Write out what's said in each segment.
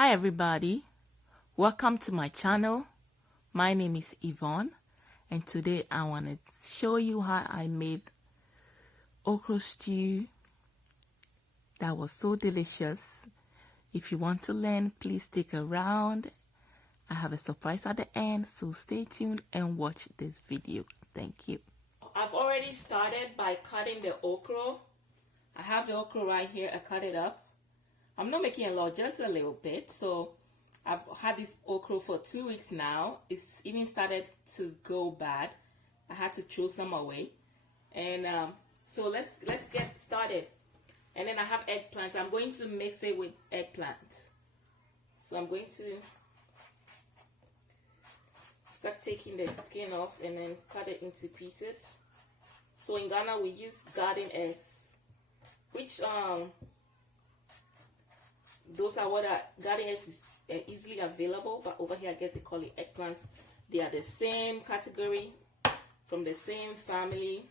Hi everybody, welcome to my channel. My name is Yvonne and today I want to show you how I made okra stew that was so delicious. If you want to learn, please stick around. I have a surprise at the end, so stay tuned and watch this video. Thank you. I've already started by cutting the okra. I have the okra right here. I cut it up. I'm not making a lot, just a little bit. So I've had this okra for 2 weeks now. It's even started to go bad. I had to throw some away. And so let's get started. And then I have eggplants. I'm going to mix it with eggplant. So I'm going to start taking the skin off and then cut it into pieces. So in Ghana we use garden eggs, which those are what garden eggs is easily available, but over here I guess they call it eggplants. They are the same category, from the same family.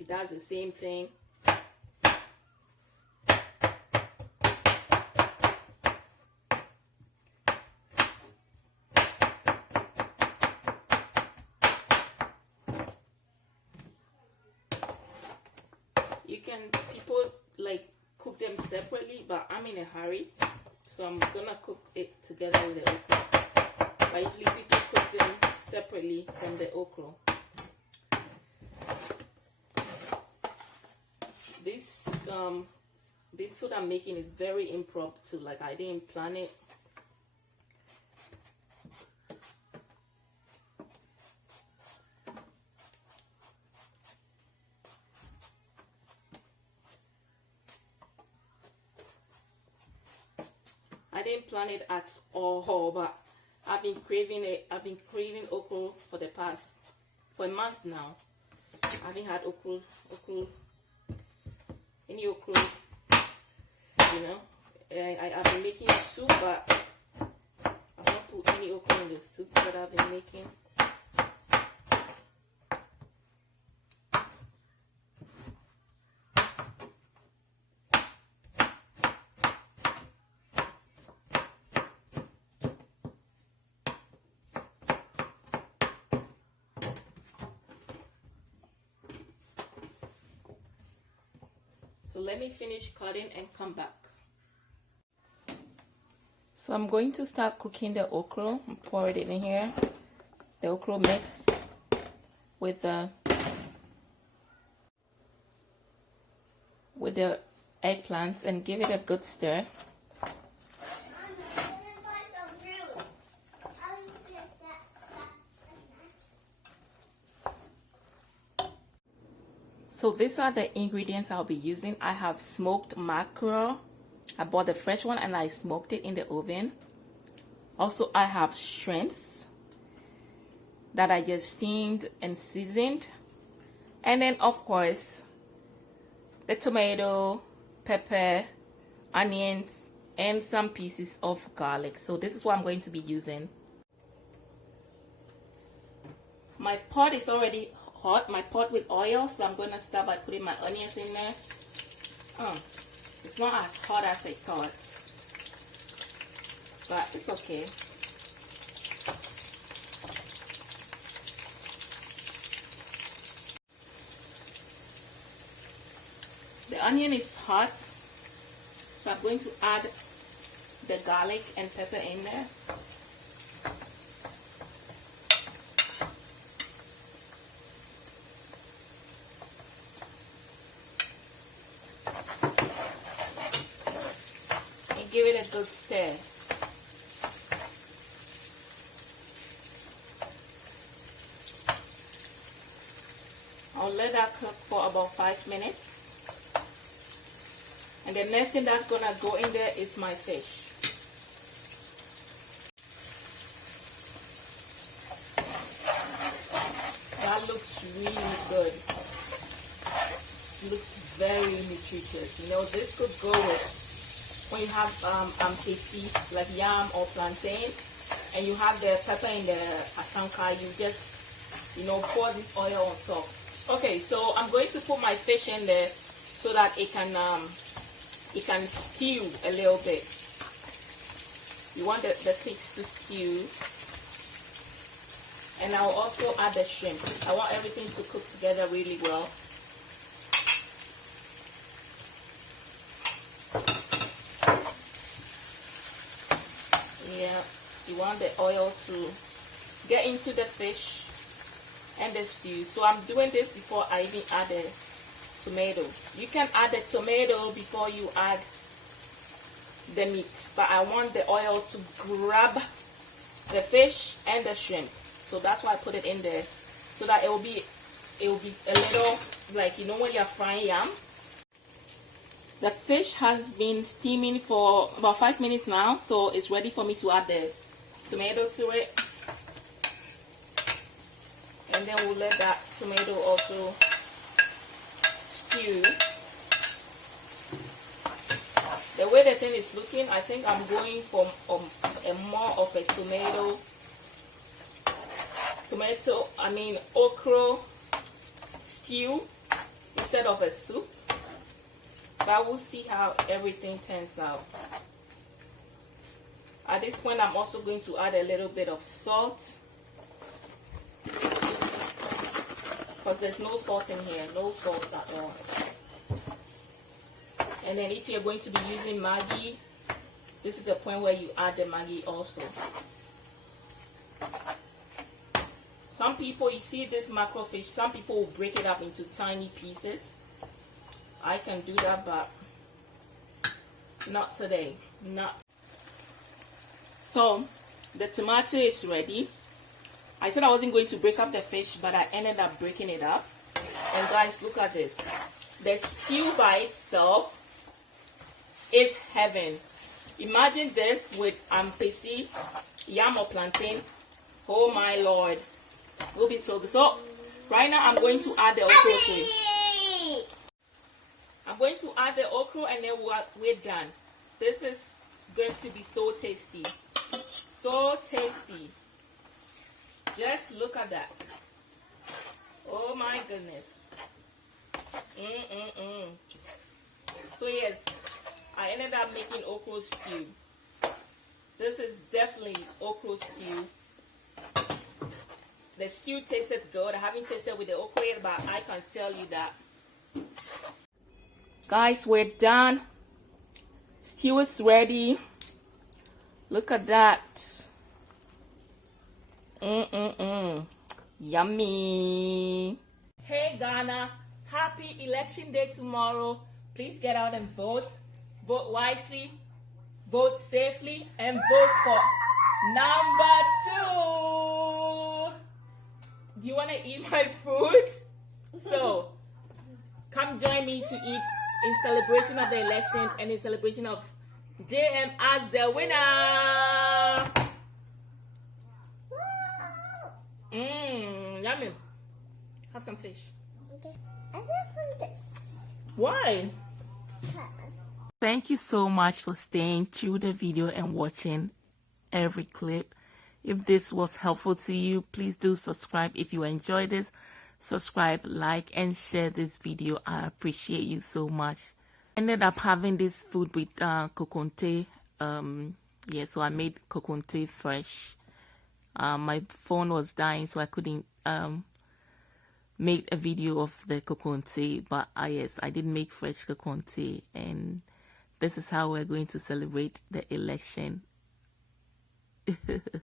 It does the same thing. People like cook them separately, but I'm in a hurry, so I'm gonna cook it together with the okra. But usually people cook them separately from the okra. This food I'm making is very impromptu. Like, I didn't plan it. I didn't plan it at all, but I've been craving it. I've been craving okra for a month now. I haven't had any okra, you know. I've been making soup, but I've not put any okra in the soup that I've been making. So let me finish cutting and come back. So I'm going to start cooking the okra. Pour it in here. The okra mix with the eggplants and give it a good stir. So these are the ingredients I'll be using. I have smoked mackerel. I bought the fresh one and I smoked it in the oven. Also, I have shrimps that I just steamed and seasoned. And then, of course, the tomato, pepper, onions, and some pieces of garlic. So this is what I'm going to be using. My pot is already hot, my pot with oil, so I'm going to start by putting my onions in there. It's not as hot as I thought, but it's okay. The onion is hot, so I'm going to add the garlic and pepper in there. Give it a good stir. I'll let that cook for about 5 minutes. And the next thing that's gonna go in there is my fish. That looks really good. It looks very nutritious. You know, this could go with when you have KC, like yam or plantain, and you have the pepper in the asanka, you just, you know, pour this oil on top. Okay, so I'm going to put my fish in there so that it can stew a little bit. You want the fish to stew. And I'll also add the shrimp. I want everything to cook together really well. Yeah, you want the oil to get into the fish and the stew. So I'm doing this before I even add the tomato. You can add the tomato before you add the meat, but I want the oil to grab the fish and the shrimp. So that's why I put it in there, so that it will be a little, like, you know, when you're frying yam. The fish has been steaming for about 5 minutes now, so it's ready for me to add the tomato to it. And then we'll let that tomato also stew. The way the thing is looking, I think I'm going for a more of a okra stew instead of a soup. But we'll see how everything turns out. At this point, I'm also going to add a little bit of salt, because there's no salt in here, no salt at all. And then if you're going to be using Maggi, this is the point where you add the Maggi also. Some people, you see this mackerel fish, some people will break it up into tiny pieces. I can do that, but not today. Not. So the tomato is ready. I said I wasn't going to break up the fish, but I ended up breaking it up. And guys, look at this. The stew by itself is heaven. Imagine this with ampesi, yam or plantain. Oh my Lord. Will be so good. So right now I'm going to add the okra to it. I'm going to add the okra and then we're done. This is going to be so tasty. So tasty. Just look at that. Oh my goodness. So yes, I ended up making okra stew. This is definitely okra stew. The stew tasted good. I haven't tasted with the okra yet, but I can tell you that. Guys, we're done. Stew is ready. Look at that. Yummy. Hey Ghana, happy election day tomorrow. Please get out and vote. Vote wisely, vote safely, and vote for number 2. Do you want to eat my food? So come join me to eat in celebration of the election and in celebration of JM as the winner. Yummy. Have some fish. Okay. I don't want this. Why? Because. Thank you so much for staying through the video and watching every clip. If this was helpful to you, please do subscribe. If you enjoyed this, subscribe, like, and share this video. I appreciate you so much. Ended up having this food with kokonte. Yeah, so I made kokonte fresh. My phone was dying, so I couldn't make a video of the kokonte. But yes, I did make fresh kokonte, and this is how we're going to celebrate the election.